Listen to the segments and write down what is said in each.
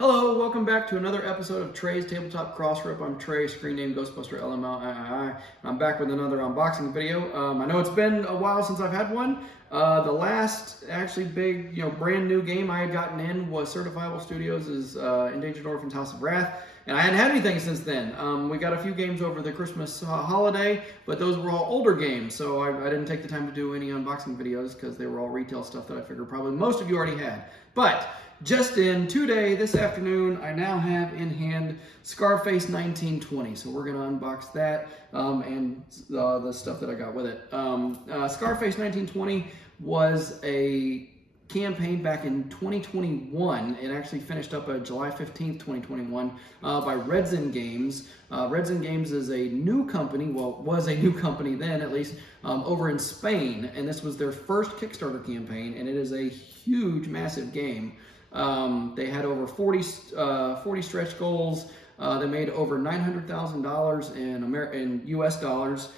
Hello, welcome back to another episode of Trey's Tabletop Crossrip. I'm Trey, screen name Ghostbuster LML. I'm back with another unboxing video. I know it's been a while since I've had one. The last actually big, brand new game I had gotten in was Certifiable Studios' Endangered Orphans House of Wrath. And I hadn't had anything since then. We got a few games over the Christmas holiday, but those were all older games, so I didn't take the time to do any unboxing videos because they were all retail stuff that I figured probably most of you already had. But just in today, this afternoon, I now have in hand Scarface 1920. So we're going to unbox that and the stuff that I got with it. Scarface 1920 was a campaign back in 2021. It actually finished up July 15th, 2021 by Redzen Games. Redzen Games is a new company, well, was a new company then at least, over in Spain. And this was their first Kickstarter campaign, and it is a huge, massive game. They had over 40 stretch goals. They made over $900,000 in US dollars,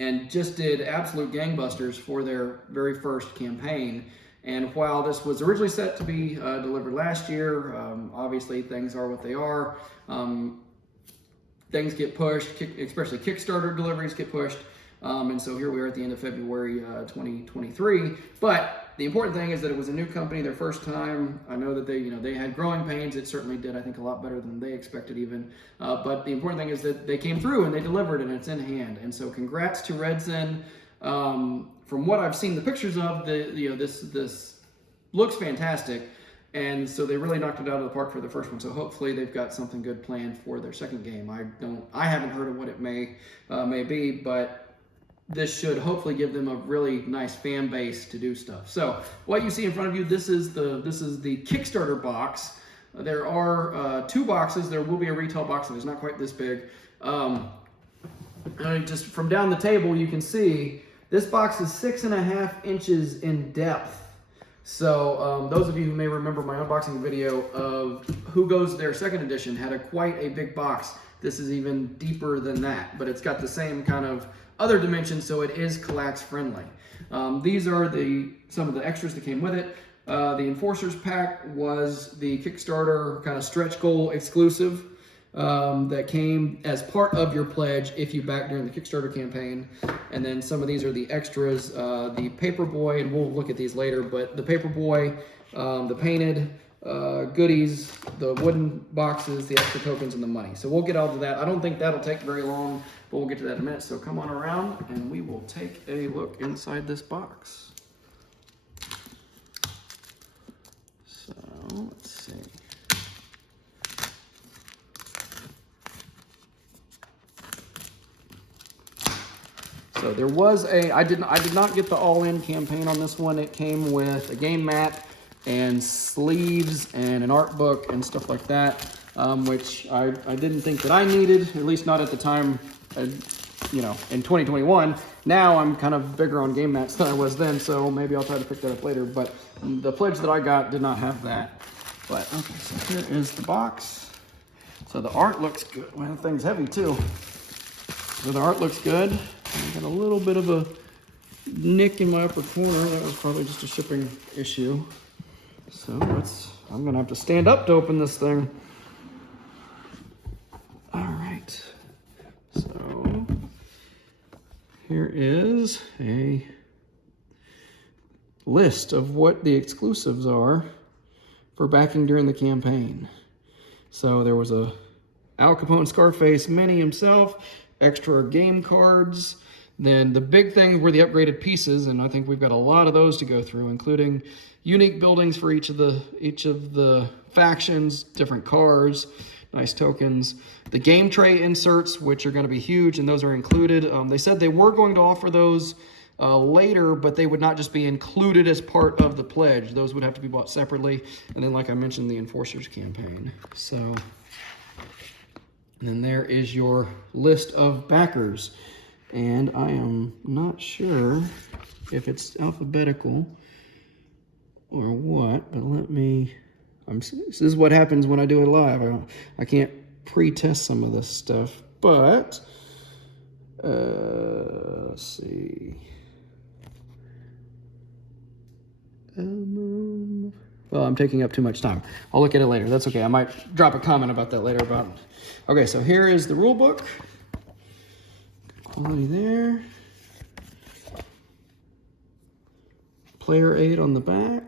and just did absolute gangbusters for their very first campaign. And while this was originally set to be delivered last year, obviously things are what they are. Things get pushed, especially Kickstarter deliveries get pushed. And so here we are at the end of February 2023. But the important thing is that it was a new company, their first time. I know that they had growing pains. It certainly did, I think, a lot better than they expected even. But the important thing is that they came through and they delivered, and it's in hand. And so congrats to Redzen. From what I've seen the pictures of, this looks fantastic. And so they really knocked it out of the park for the first one. So hopefully they've got something good planned for their second game. I haven't heard of what it may be, but this should hopefully give them a really nice fan base to do stuff. So what you see in front of you, this is the Kickstarter box. There are two boxes. There will be a retail box that is not quite this big. Just from down the table, you can see this box is 6.5 inches in depth. So those of you who may remember my unboxing video of Who Goes There second edition had quite a big box. This is even deeper than that, but it's got the same kind of other dimensions, so it is collapse friendly. These are some of the extras that came with it. The Enforcers pack was the Kickstarter kind of stretch goal exclusive that came as part of your pledge if you back during the Kickstarter campaign. And then some of these are the extras. The Paperboy, and we'll look at these later, but the Paperboy, the painted goodies, the wooden boxes, the extra tokens, and the money. So we'll get all to that. I don't think that'll take very long, but we'll get to that in a minute. So come on around and we will take a look inside this box. So let's see. So there was I did not get the all-in campaign on this one. It came with a game mat and sleeves and an art book and stuff like that, which I didn't think that I needed, at least not at the time, in 2021. Now I'm kind of bigger on game mats than I was then, so maybe I'll try to pick that up later. But the pledge that I got did not have that. But okay, so here is the box. So the art looks good. Well, the thing's heavy too. So the art looks good. I got a little bit of a nick in my upper corner. That was probably just a shipping issue. So I'm gonna have to stand up to open this thing. All right, so here is a list of what the exclusives are for backing during the campaign. So there was a Al Capone Scarface mini himself, extra game cards. Then the big thing were the upgraded pieces, and I think we've got a lot of those to go through, including unique buildings for each of the factions, different cars, nice tokens. The game tray inserts, which are going to be huge, and those are included. They said they were going to offer those later, but they would not just be included as part of the pledge. Those would have to be bought separately. And then, like I mentioned, the Enforcers campaign. So, and then there is your list of backers. And I am not sure if it's alphabetical or what, but this is what happens when I do it live. I can't pre-test some of this stuff, but let's see. Well, I'm taking up too much time. I'll look at it later. That's okay. I might drop a comment about that later. Okay, so here is the rule book. Good quality there. Player aid on the back.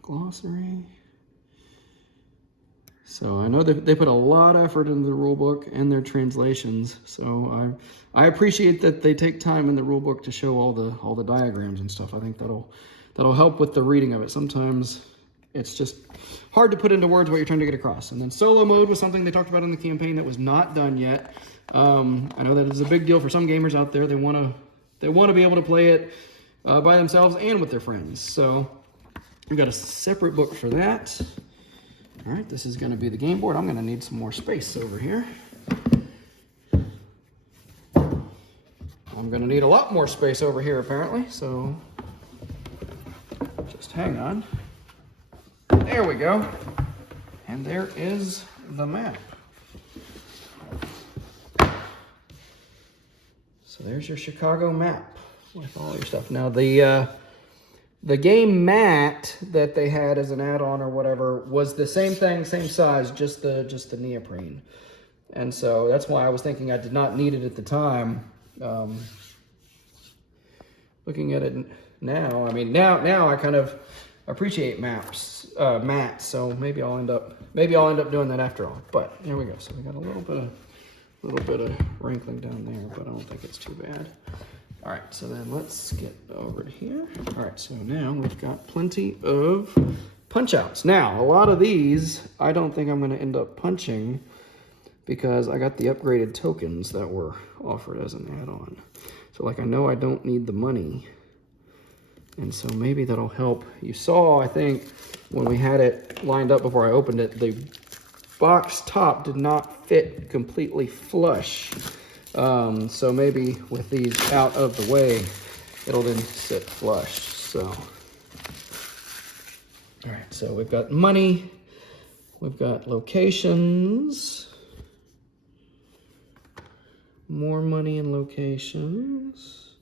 Glossary. So I know that they put a lot of effort into the rule book and their translations. So I appreciate that they take time in the rule book to show all the diagrams and stuff. I think that'll help with the reading of it. Sometimes it's just hard to put into words what you're trying to get across. And then solo mode was something they talked about in the campaign that was not done yet. I know that is a big deal for some gamers out there. They want to be able to play it by themselves and with their friends. So we've got a separate book for that. All right, this is going to be the game board. I'm going to need some more space over here. I'm going to need a lot more space over here, apparently, so just hang on. There we go. And there is the map. So there's your Chicago map with all your stuff. Now, the game mat that they had as an add-on or whatever was the same thing, same size, just the neoprene. And so that's why I was thinking I did not need it at the time. Looking at it now, I mean, now I kind of appreciate mats. So maybe I'll end up doing that after all. But here we go. So we got a little bit of wrinkling down there, but I don't think it's too bad. All right, so then let's get over here. All right, so now we've got plenty of punch outs. Now, a lot of these, I don't think I'm gonna end up punching because I got the upgraded tokens that were offered as an add-on. So like, I know I don't need the money. And so maybe that'll help. You saw, I think, when we had it lined up before I opened it, the box top did not fit completely flush. So maybe with these out of the way, it'll then sit flush. So, all right, so we've got money, we've got locations, more money and locations,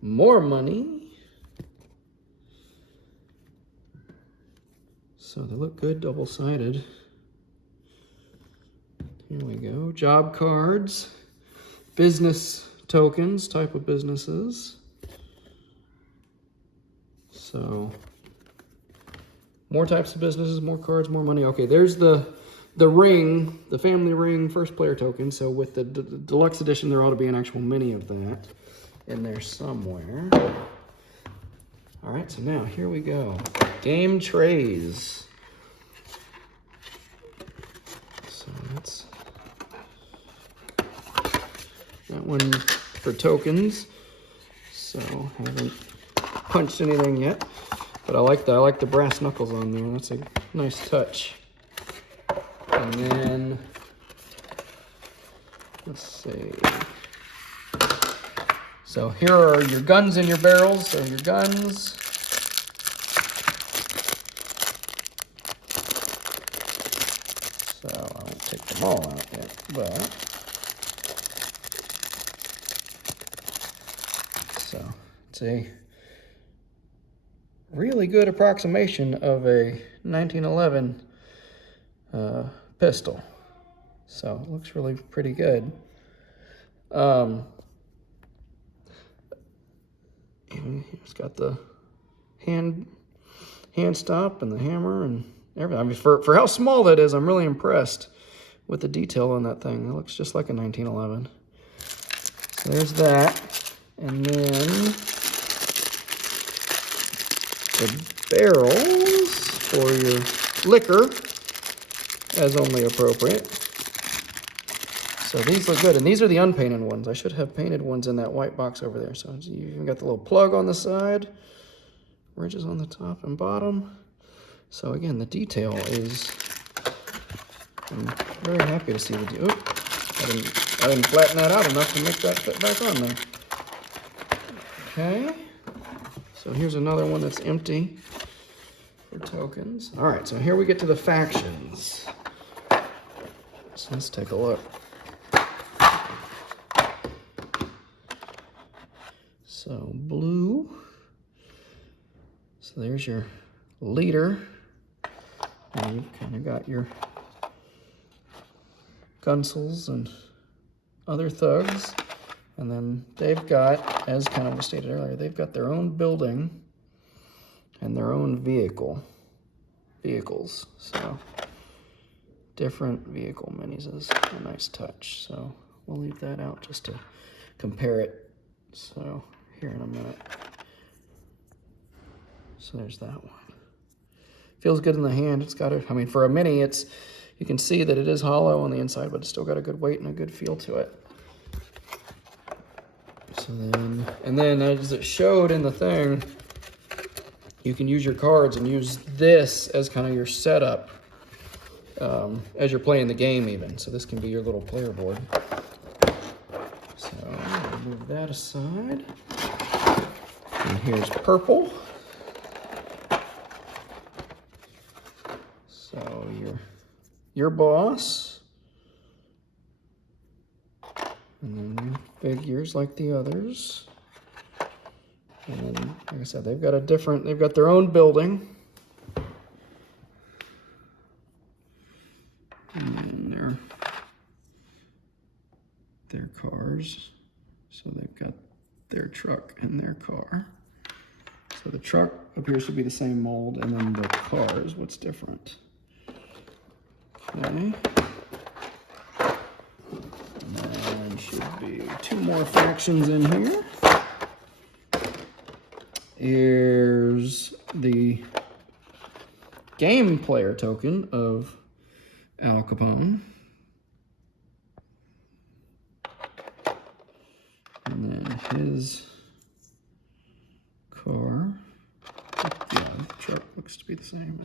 more money. So they look good, double-sided. Here we go, job cards, business tokens, type of businesses. So, more types of businesses, more cards, more money. Okay, there's the ring, the family ring first player token. So with the deluxe edition, there ought to be an actual mini of that in there somewhere. All right, so now here we go. Game trays. So that's that one for tokens. So haven't punched anything yet, but I like the brass knuckles on there. That's a nice touch. And then let's see. So here are your guns and your barrels. So your guns. So I won't take them all out yet, but so it's a really good approximation of a 1911 pistol. So it looks really pretty good. It's got the hand stop and the hammer and everything. I mean, for how small that is, I'm really impressed with the detail on that thing. It looks just like a 1911. So there's that. And then the barrels for your liquor, as only appropriate. So these look good, and these are the unpainted ones. I should have painted ones in that white box over there. So you even got the little plug on the side, ridges on the top and bottom. So again, the detail is, I'm very happy to see the detail. I didn't flatten that out enough to make that fit back on there. Okay, so here's another one that's empty for tokens. All right, so here we get to the factions. So let's take a look. So blue, So there's your leader. And you've kind of got your gunsels and other thugs. And then they've got, as kind of was stated earlier, they've got their own building and their own vehicles. So different vehicle minis is a nice touch. So we'll leave that out just to compare it. So here in a minute. So there's that one. Feels good in the hand. It's got I mean, for a mini, you can see that it is hollow on the inside, but it's still got a good weight and a good feel to it. So then as it showed in the thing, you can use your cards and use this as kind of your setup as you're playing the game even. So this can be your little player board. So I'll move that aside. And here's purple. So your boss. And then figures like the others. And then, like I said, they've got their own building. And then their cars. So they've got their truck and their car. So the truck appears to be the same mold, and then the car is what's different. Okay. And then should be 2 more factions in here. Here's the game player token of Al Capone. And then his car. Yeah, the truck looks to be the same.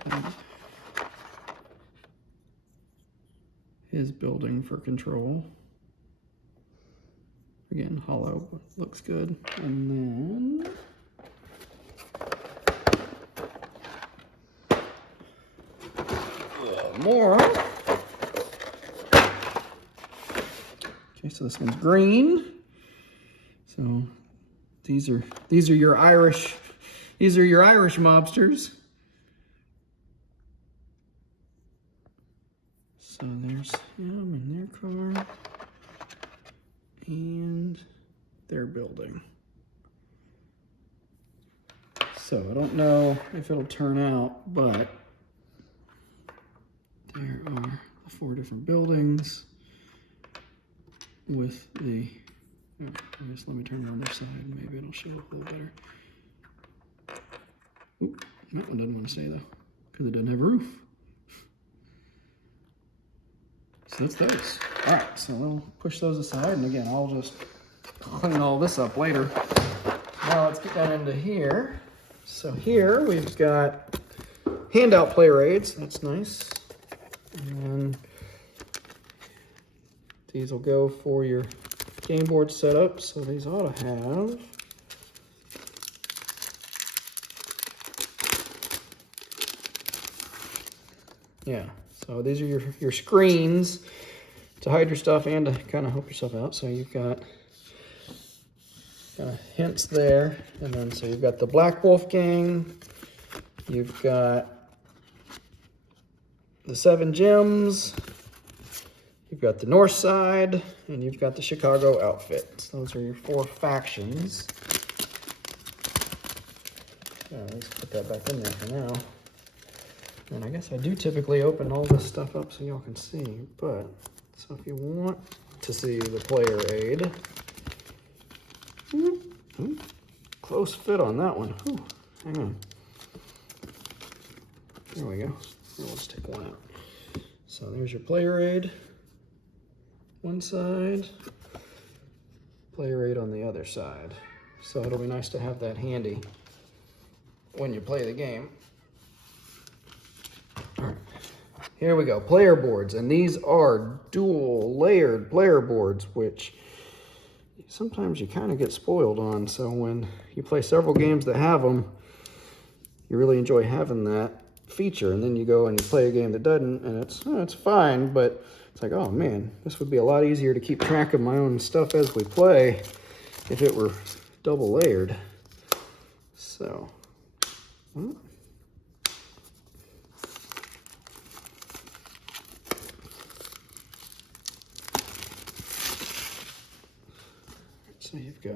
His building for control. Again, hollow, but looks good. And then more. Okay, so this one's green. So these are your Irish mobsters. So there's him and their car and their building. So I don't know if it'll turn out, but there are the 4 different buildings with the, oh, I guess let me turn it on their side, maybe it'll show up a little better. Oop, that one doesn't want to stay though, because it doesn't have a roof. So that's those. All right, so we'll push those aside, and again, I'll just clean all this up later. Now let's get down into here. So here we've got handout player aids, that's nice. And these will go for your game board setup, so these ought to have so these are your screens to hide your stuff and to kind of help yourself out. So you've got kind of hints there, and then so you've got the Black Wolf Gang, you've got the 7 Gems, you've got the North Side, and you've got the Chicago outfit. Those are your 4 factions. Let's put that back in there for now. And I guess I do typically open all this stuff up so y'all can see, but so if you want to see the player aid, close fit on that one. Ooh, hang on. There we go. Let's take one out. So there's your player aid, one side, player aid on the other side. So it'll be nice to have that handy when you play the game. All right, here we go, player boards, and these are dual layered player boards, which sometimes you kind of get spoiled on. So when you play several games that have them, you really enjoy having that feature, and then you go and you play a game that doesn't, and it's fine, but it's like, oh man, this would be a lot easier to keep track of my own stuff as we play if it were double layered. So So you've got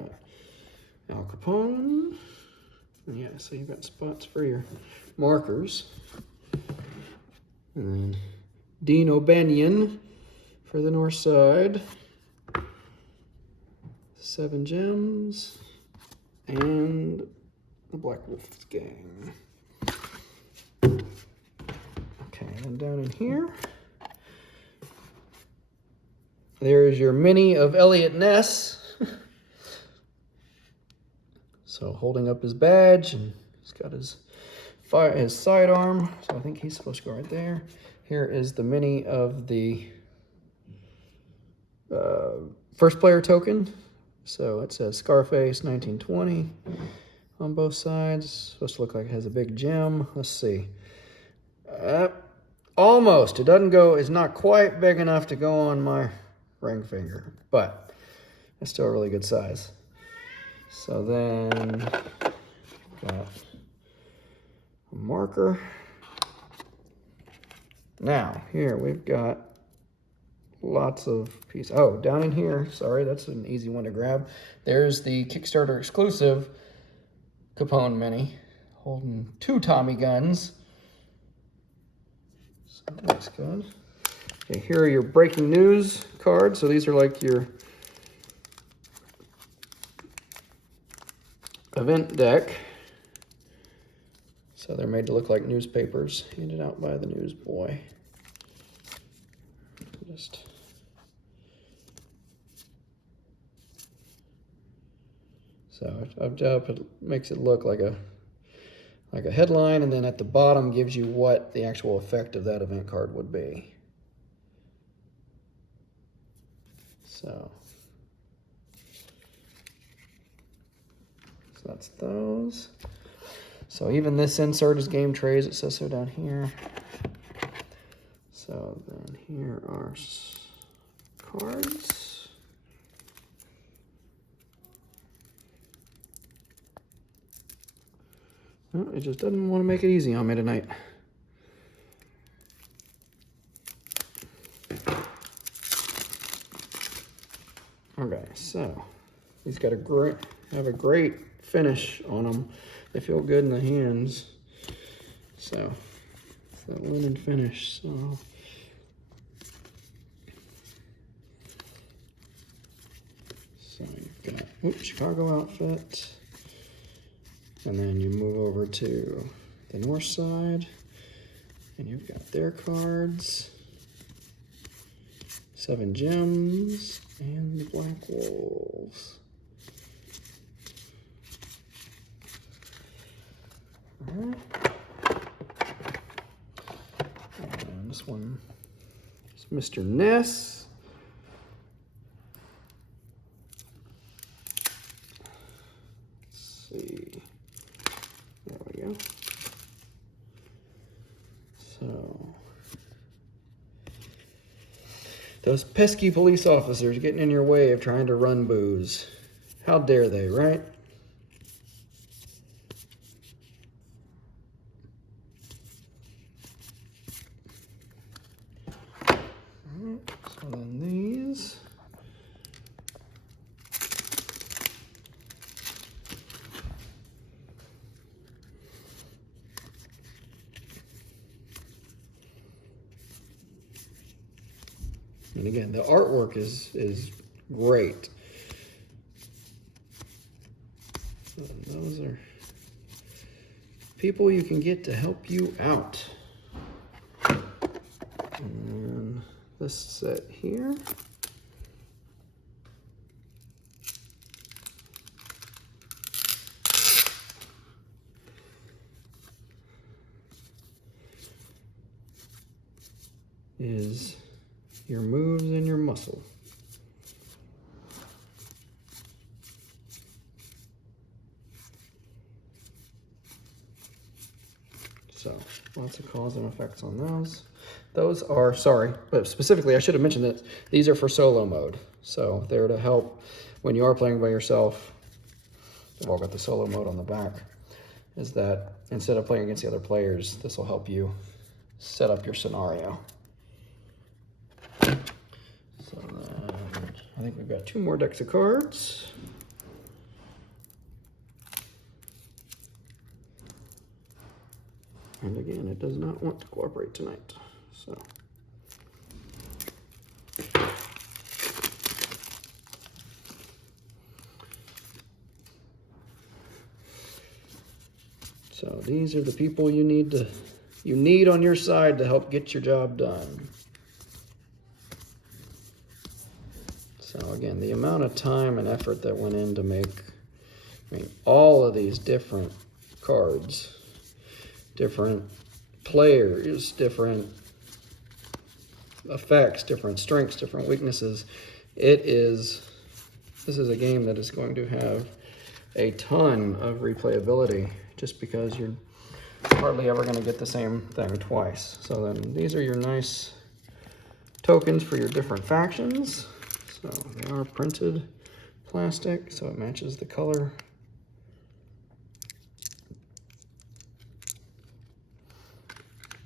Al Capone. Yeah, so you've got spots for your markers. And then Dean O'Banion for the north side. 7 gems. And the Black Wolf Gang. Okay, and down in here, there is your mini of Elliot Ness. So holding up his badge, and he's got his sidearm. So I think he's supposed to go right there. Here is the mini of the first player token. So it says Scarface 1920 on both sides. Supposed to look like it has a big gem. Let's see. Almost. It doesn't go, it's not quite big enough to go on my ring finger, but it's still a really good size. So then got a marker. Now here we've got lots of pieces. Oh, down in here, sorry, that's an easy one to grab. There's the Kickstarter exclusive Capone mini holding 2 Tommy guns. So that's good. Okay, here are your breaking news cards. So these are like your event deck. So they're made to look like newspapers, handed out by the newsboy. So it makes it look like a headline, and then at the bottom gives you what the actual effect of that event card would be. So that's those. So even this insert is game trays. It says so down here. So then here are cards. Oh, it just doesn't want to make it easy on me tonight. Okay, so these got have a great finish on them. They feel good in the hands. So it's that linen finish. So you've got Chicago outfit. And then you move over to the north side, and you've got their cards, 7 gems, and the Black Wolves. All right. And this one is Mr. Ness. Let's see. There we go. So, those pesky police officers getting in your way of trying to run booze. How dare they, right? So then these. And again, the artwork is great. So those are people you can get to help you out. And this set here. Is your moves and your muscle. So lots of cause and effects on those. Those are, sorry, but specifically I should have mentioned that these are for solo mode. So they're to help when you are playing by yourself. They've all got the solo mode on the back. is that instead of playing against the other players, this will help you set up your scenario. So then, I think we've got 2 more decks of cards. And again, it does not want to cooperate tonight, so. So these are the people you need on your side to help get your job done. So again, the amount of time and effort that went in to make, all of these different cards, different players, different effects, different strengths, different weaknesses. This is a game that is going to have a ton of replayability, just because you're hardly ever going to get the same thing twice. So then these are your nice tokens for your different factions. So they are printed plastic, so it matches the color.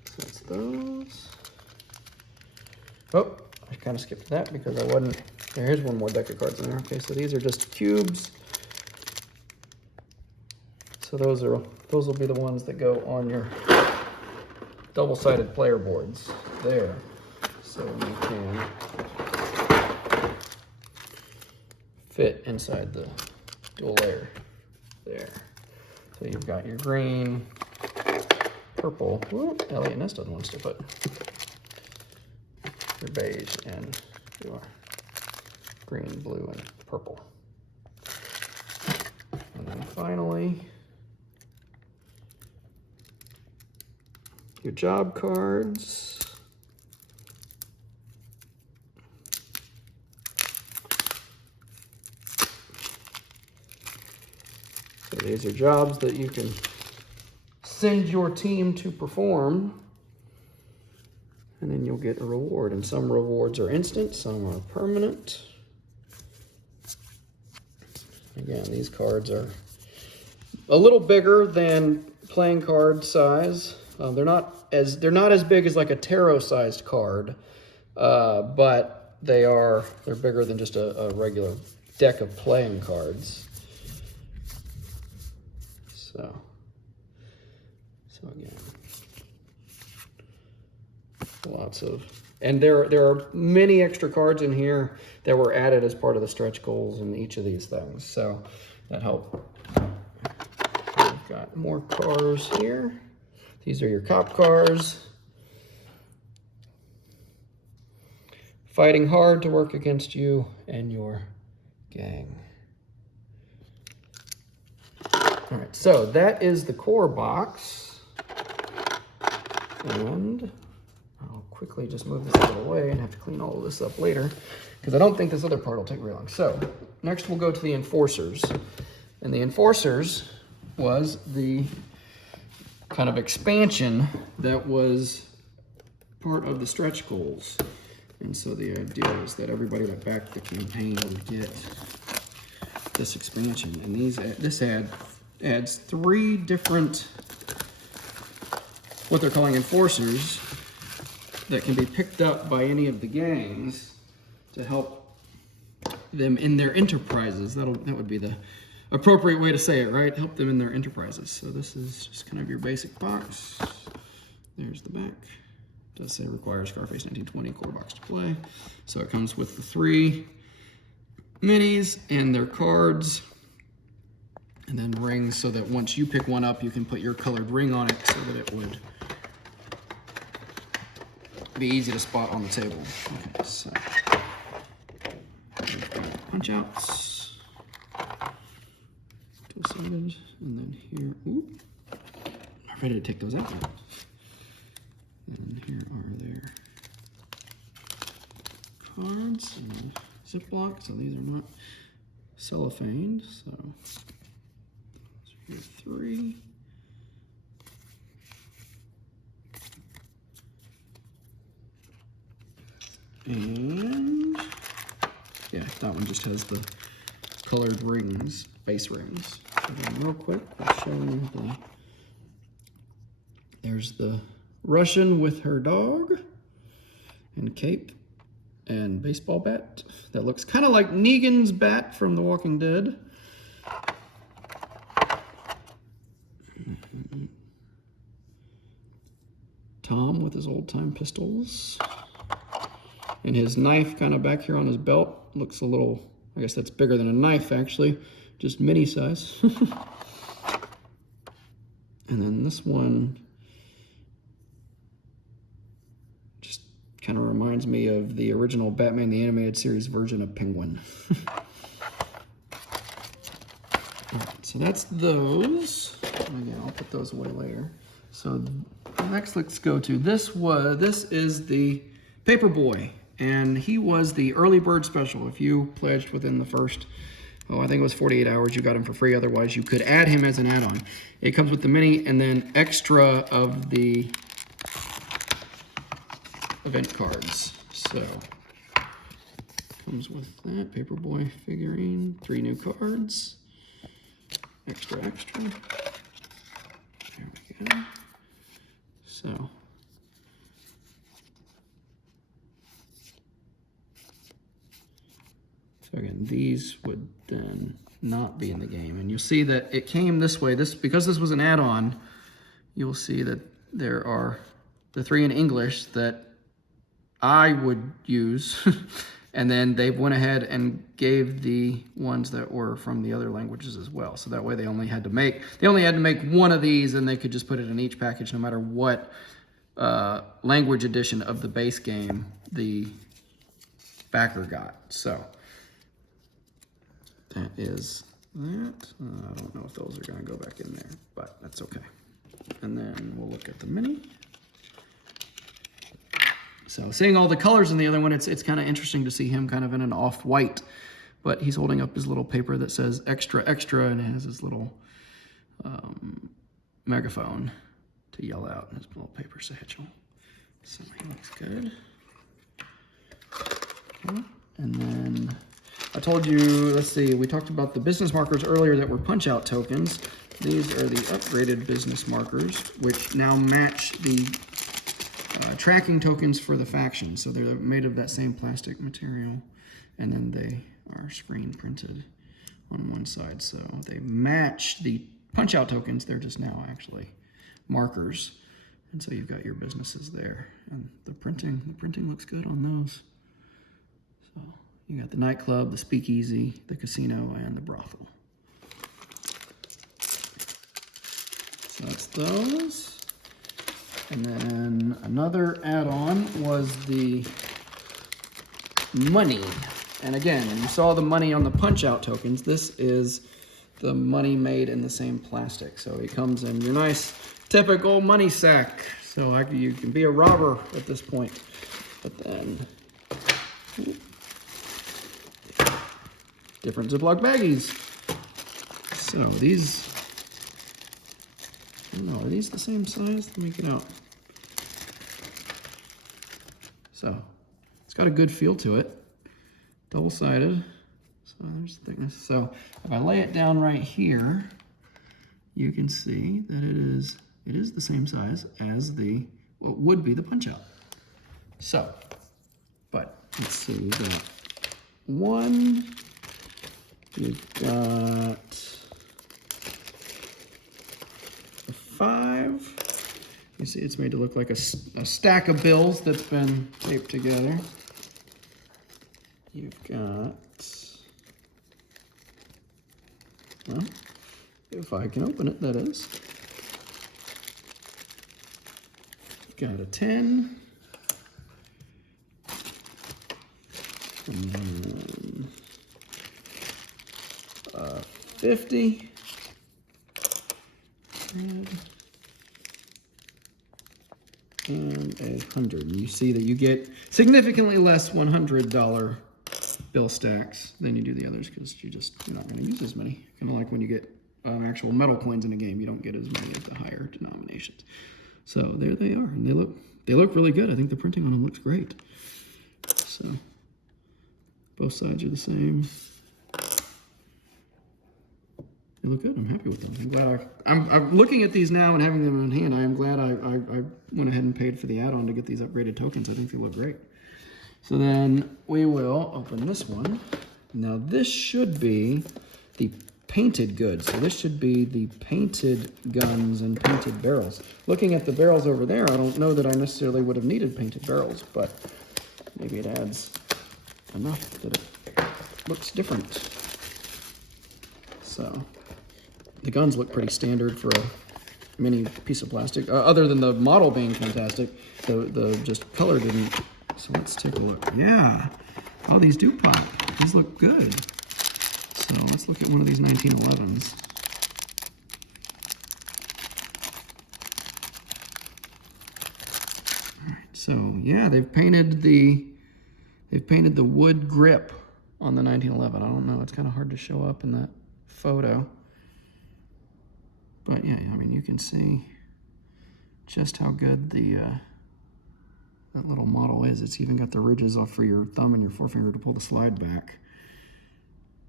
So that's those. Oh, I kind of skipped that because here's one more deck of cards in there. Okay, so these are just cubes. So those will be the ones that go on your double-sided player boards there. So you can fit inside the dual layer there. So you've got your green, purple. Whoop, Elliot Ness doesn't want us to put your beige and your green, blue, and purple. And then finally, your job cards. So these are jobs that you can send your team to perform, and then you'll get a reward. And some rewards are instant, some are permanent. Again, these cards are a little bigger than playing card size. They're not as big as like a tarot-sized card, but they're bigger than just a regular deck of playing cards. So again, lots of, and there are many extra cards in here that were added as part of the stretch goals in each of these things. So that helped. We've got more cars here. These are your cop cars. Fighting hard to work against you and your gang. All right, so that is the core box. And I'll quickly just move this out of the way and have to clean all of this up later, because I don't think this other part will take very long. So next we'll go to the Enforcers. And the Enforcers was the kind of expansion that was part of the stretch goals. And so the idea is that everybody that backed the campaign would get this expansion. And this adds 3 different, what they're calling enforcers, that can be picked up by any of the gangs to help them in their enterprises. That would be the appropriate way to say it, right? Help them in their enterprises. So this is just kind of your basic box. There's the back. It does say requires Scarface 1920 core box to play. So it comes with the 3 minis and their cards, and then rings, so that once you pick one up, you can put your colored ring on it so that it would be easy to spot on the table. Okay, so we've got punch outs. Two-sided, and then here, ooh, I'm ready to take those out. And here are their cards and Ziploc, so these are not cellophaned, so here's 3. And yeah, that one just has the colored rings, base rings. So then real quick, I'll show you the there's the Russian with her dog and cape and baseball bat that looks kind of like Negan's bat from The Walking Dead. Tom with his old-time pistols. And his knife kind of back here on his belt looks a little, I guess that's bigger than a knife actually, just mini size. And then this one just kind of reminds me of the original Batman the Animated Series version of Penguin. Alright, so that's those. Again, I'll put those away later. So next let's go to this is the Paperboy, and he was the early bird special. If you pledged within the first, I think it was 48 hours, you got him for free. Otherwise, you could add him as an add-on. It comes with the mini and then extra of the event cards. So, comes with that Paperboy figurine, 3 new cards, extra. There we go. So, again, these would then not be in the game. And you'll see that it came this way. Because this was an add-on, you'll see that there are the 3 in English that I would use. And then they went ahead and gave the ones that were from the other languages as well. So that way they only had to make one of these, and they could just put it in each package no matter what language edition of the base game the backer got. So that is that. I don't know if those are going to go back in there, but that's okay. And then we'll look at the mini. So seeing all the colors in the other one, it's kind of interesting to see him kind of in an off-white, but he's holding up his little paper that says extra, extra, and it has his little megaphone to yell out in his little paper satchel. So he looks good. Okay. And then I told you, let's see, we talked about the business markers earlier that were punch-out tokens. These are the upgraded business markers, which now match the tracking tokens for the faction. So they're made of that same plastic material, and then they are screen printed on one side. So they match the punch-out tokens. They're just now actually markers. And so you've got your businesses there. And the printing looks good on those. So you got the nightclub, the speakeasy, the casino, and the brothel. So that's those. And then another add-on was the money. And again, you saw the money on the punch-out tokens. This is the money made in the same plastic. So it comes in your nice, typical money sack. So you can be a robber at this point. But then, different Ziploc baggies. So these, I don't know, are these the same size? Let me get out. So it's got a good feel to it. Double-sided. So there's the thickness. So if I lay it down right here, you can see that it is the same size as what would be the punch-out. So, but let's see that one. You've got a 5. You see it's made to look like a stack of bills that's been taped together. You've got, well, if I can open it, that is. You've got a 10. And then 50. And 100. And you see that you get significantly less $100 bill stacks than you do the others, because you're not going to use as many. Kind of like when you get actual metal coins in a game, you don't get as many as the higher denominations. So there they are, and they look really good. I think the printing on them looks great. So both sides are the same. They look good. I'm happy with them. I'm glad I'm looking at these now and having them in hand. I am glad I went ahead and paid for the add-on to get these upgraded tokens. I think they look great. So then we will open this one. Now this should be the painted goods. So this should be the painted guns and painted barrels. Looking at the barrels over there, I don't know that I necessarily would have needed painted barrels, but maybe it adds enough that it looks different. So the guns look pretty standard for a mini piece of plastic, other than the model being fantastic. The just color didn't. So let's take a look. Yeah, oh, these do pop. These look good. So let's look at one of these 1911s. All right, so yeah, they've painted the wood grip on the 1911. I don't know, it's kind of hard to show up in that photo. But yeah, I mean, you can see just how good that little model is. It's even got the ridges off for your thumb and your forefinger to pull the slide back.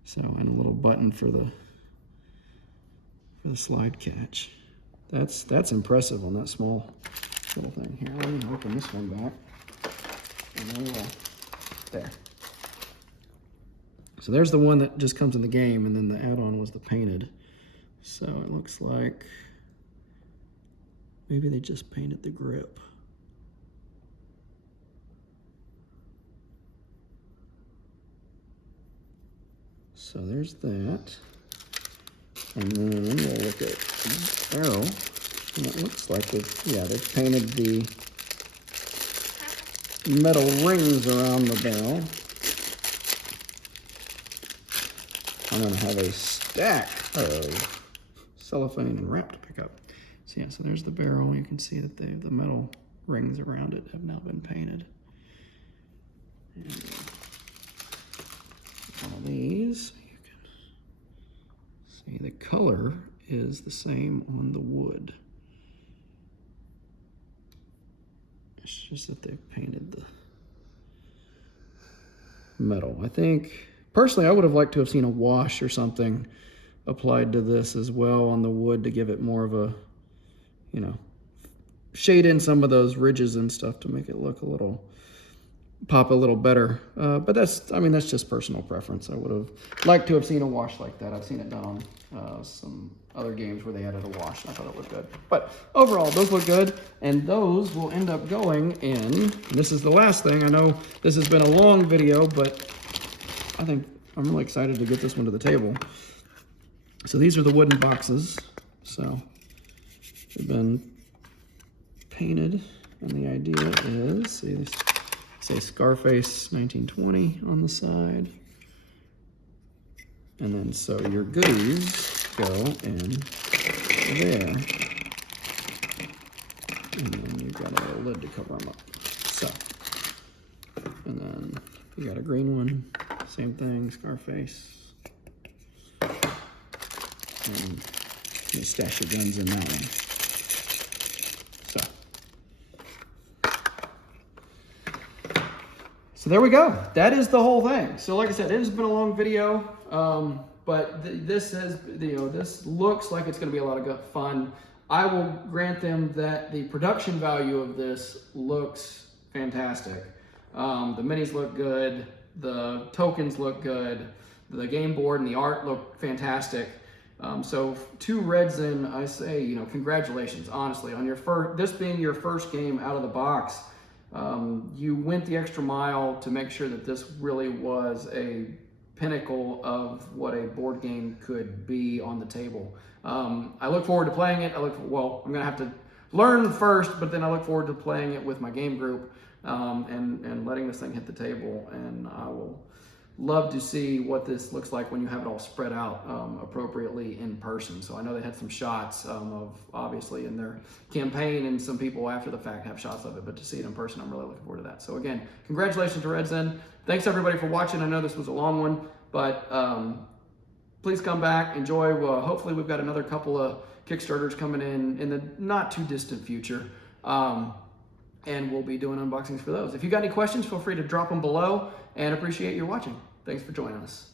So, and a little button for the slide catch. That's impressive on that small little thing. Here, let me open this one back. And then we'll, there. So there's the one that just comes in the game, and then the add-on was the painted. So it looks like maybe they just painted the grip. So there's that. And then we'll look at the barrel. And it looks like they've painted the metal rings around the barrel. I'm gonna have a stack of cellophane and wrap to pick up. So yeah, so there's the barrel. You can see that the metal rings around it have now been painted. And all these, you can see the color is the same on the wood. It's just that they've painted the metal. I think, personally, I would have liked to have seen a wash or something applied to this as well on the wood to give it more of a, you know, shade in some of those ridges and stuff to make it look a little, pop a little better. But that's, I mean, that's just personal preference. I would have liked to have seen a wash like that. I've seen it done on some other games where they added a wash. I thought it looked good. But overall, those look good. And those will end up going in, and this is the last thing. I know this has been a long video, but I think I'm really excited to get this one to the table. So these are the wooden boxes. So they've been painted, and the idea is, see, they say Scarface 1920 on the side. And then so your goodies go in there. And then you've got a little lid to cover them up. So, and then you got a green one, same thing, Scarface. And you stash your guns in that one. So there we go. That is the whole thing. So like I said, it has been a long video, but this has, you know, this looks like it's going to be a lot of good fun. I will grant them that the production value of this looks fantastic. The minis look good. The tokens look good. The game board and the art look fantastic. So to Redzen, I say, you know, congratulations, honestly, on your this being your first game out of the box. You went the extra mile to make sure that this really was a pinnacle of what a board game could be on the table. I look forward to playing it. Well, I'm gonna have to learn first, but then I look forward to playing it with my game group and letting this thing hit the table. And I will love to see what this looks like when you have it all spread out appropriately in person. So I know they had some shots of, obviously, in their campaign, and some people after the fact have shots of it, but to see it in person, I'm really looking forward to that. So again, congratulations to Redzen. Thanks everybody for watching. I know this was a long one, but please come back, enjoy. Hopefully we've got another couple of Kickstarters coming in the not too distant future. And we'll be doing unboxings for those. If you got any questions, feel free to drop them below, and appreciate your watching. Thanks for joining us.